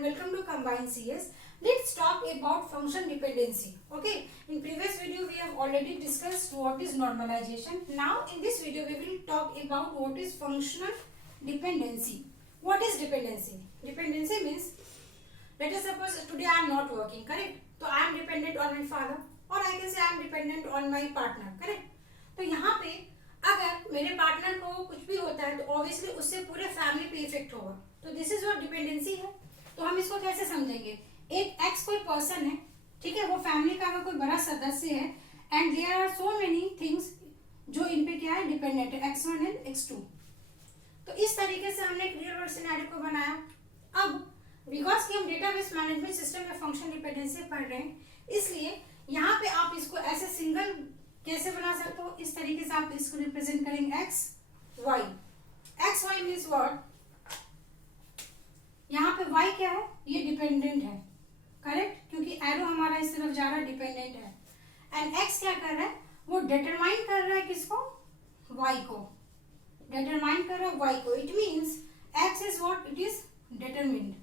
and welcome to Combined CS. Let's talk about function dependency. Okay, in previous video we have already discussed what is normalization. Now in this video we will talk about what is functional dependency. What is dependency? Dependency means, let us suppose today I am not working, correct? So I am dependent on my father, or I can say I am dependent on my partner, correct? तो यहाँ पे अगर मेरे partner को कुछ भी होता है तो ऑब्वियसली उससे पूरे फैमिली पे इफेक्ट होगा. तो दिस इज व्हाट डिपेंडेंसी है. तो हम इसको कैसे समझेंगे? एक एक्स कोई पर्सन है, ठीक है, वो फैमिली का अगर कोई बड़ा सदस्य है and there are so many things जो इन पे क्या है, डिपेंडेंट है, x1 एंड x2. तो इस तरीके से हमने एक रियल वर्ल्ड सिनेरियो को बनाया. अब बिकॉज कि हम डेटाबेस मैनेजमेंट सिस्टम में फंक्शन डिपेंडेंसी पढ़ रहे हैं, इसलिए यहाँ पे आप इसको ऐसे सिंगल कैसे बना सकते हो, इस तरीके से आप इसको रिप्रेजेंट करेंगे X Y. X Y means what, यहाँ पे y क्या है, ये डिपेंडेंट है, करेक्ट, क्योंकि एरो हमारा इस तरफ जा रहा है, डिपेंडेंट है. एंड x क्या कर रहा है, वो डिटरमाइन कर रहा है किसको, y को, डिटरमाइन कर रहा है y को. It means x is what, it is determined.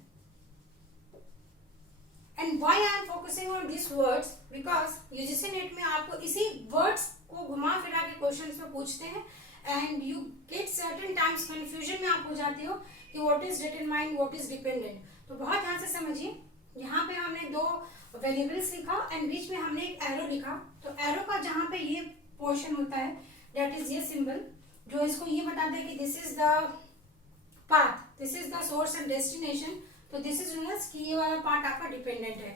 And why I am focusing on this words, because UGC net में आपको इसी वर्ड्स को घुमा फिरा के क्वेश्चंस में पूछते हैं and you get certain times confusion में आप हो जाते हो कि what is determine, what is dependent. तो बहुत ध्यान से समझिए. यहाँ पे हमने दो वेरिएबल्स लिखा एंड बीच में हमने एक एरो लिखा. तो एरो का जहाँ पे ये पोर्शन होता है, दैट इज ये सिंबल जो इसको ये बताता है कि this is the path, this is the source and destination. तो दिस इज नोन एज कि ये वाला पार्ट आपका डिपेंडेंट है.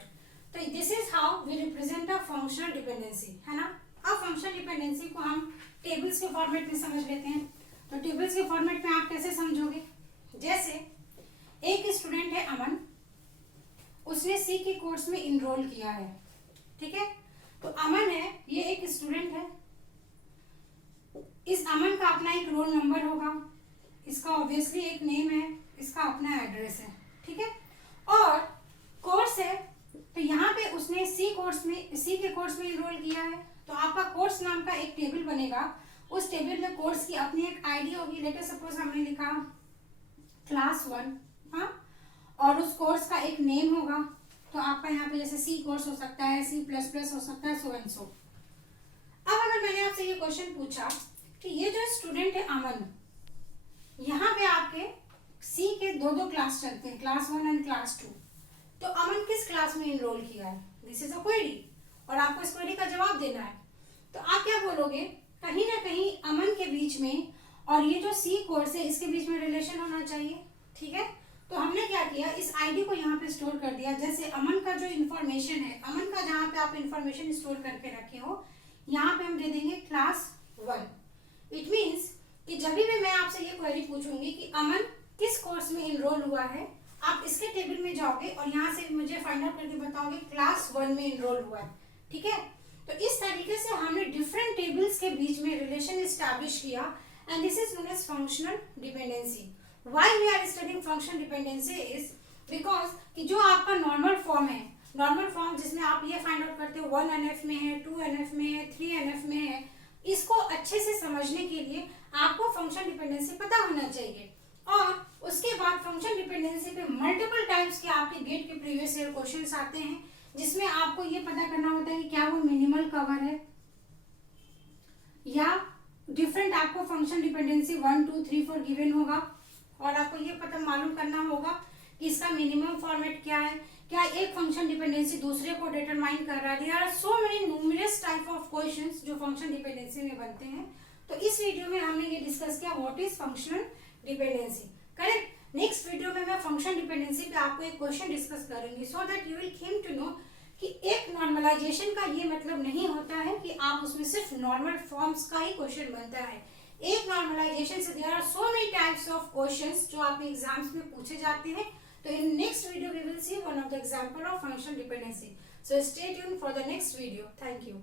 तो this is how we represent a functional dependency, है ना. अब फंक्शनल डिपेंडेंसी को हम टेबल्स के फॉर्मेट में समझ लेते हैं. तो टेबल्स के फॉर्मेट में आप कैसे समझोगे, जैसे एक स्टूडेंट है अमन, उसने सी के कोर्स में इनरोल किया है, ठीक है. तो अमन है, ये एक स्टूडेंट है. इस अमन का अपना एक रोल नंबर होगा, इसका ऑब्वियसली एक नेम है, इसका अपना एड्रेस है, ठीक है. और कोर्स है, तो यहाँ पे उसने सी के कोर्स में इनरोल किया है. तो आपका कोर्स नाम का एक टेबल बनेगा. उस टेबल में कोर्स की अपनी एक आईडी होगी. लेट अस सपोज हमने लिखा क्लास 1, हाँ, और उस कोर्स का एक नेम होगा. तो आपका यहाँ पे जैसे सी कोर्स हो सकता है, C++ हो सकता है, सो एंड सो. अब अगर मैंने आपसे ये क्वेश्चन पूछा कि ये जो स्टूडेंट है अमन, यहाँ पे आपके सी के दो क्लास चलते हैं, क्लास 1 एंड क्लास 2. तो अमन किस क्लास में इनरोल किया है, दिस इज अ क्वेरी, और आपको इस क्वेरी का जवाब देना है. तो आप क्या बोलोगे, कहीं ना कहीं अमन के बीच में और ये जो सी कोर्स है इसके बीच में रिलेशन होना चाहिए, ठीक है. तो हमने क्या किया, इस आईडी को यहाँ पे स्टोर कर दिया. जैसे अमन का जो इन्फॉर्मेशन है, अमन का जहाँ पे आप इन्फॉर्मेशन स्टोर करके रखे हो, यहाँ पे हम दे देंगे क्लास 1. इट मीन्स कि जब भी मैं आपसे ये क्वेरी पूछूंगी कि अमन किस कोर्स में इनरोल हुआ है, आप इसके टेबल में जाओगे और यहाँ से मुझे फाइंड आउट करके बताओगे क्लास 1 में इनरोल हुआ है, ठीक है. तो इस तरीके से हमने डिफरेंट टेबल्स के बीच में रिलेशन एस्टैब्लिश किया and this is known as functional dependency. Why we are studying functional dependency is because कि जो आपका नॉर्मल फॉर्म है, नॉर्मल फॉर्म जिसमें आप ये फाइंड आउट करते हो 1NF में है, 2NF में है, 3NF में है, इसको अच्छे से समझने के लिए आपको फंक्शनल डिपेंडेंसी पता होना चाहिए. और उसके बाद फंक्शन डिपेंडेंसी पे मल्टीपल टाइप्स के आपके गेट के प्रीवियस ईयर क्वेश्चंस आते हैं, जिसमें आपको ये पता करना होता है कि क्या वो मिनिमल कवर है या डिफरेंट. आपको फंक्शन डिपेंडेंसी 1 2 3 4 गिवन होगा और आपको ये पता मालूम करना होगा कि इसका मिनिमम फॉर्मेट क्या है, क्या एक फंक्शन डिपेंडेंसी दूसरे को डिटरमाइन कर रहा है. There are so many numerous type of questions जो फंक्शन डिपेंडेंसी में बनते हैं. तो इस वीडियो में हमने ये डिस्कस किया what is functional dependency, correct. Next video में मैं फंक्शन डिपेंडेंसी पे आपको एक क्वेश्चन डिस्कस करूंगी so that you will came to know कि एक नॉर्मलाइजेशन का ये मतलब नहीं होता है कि आप उसमें सिर्फ नॉर्मल फॉर्म्स का ही क्वेश्चन बनता है. एक नॉर्मलाइजेशन से there are so many types of questions जो आपके एग्जाम्स में पूछे जाते हैं. तो in next video we will see one of the example of function dependency. So stay tuned for the next video. Thank you.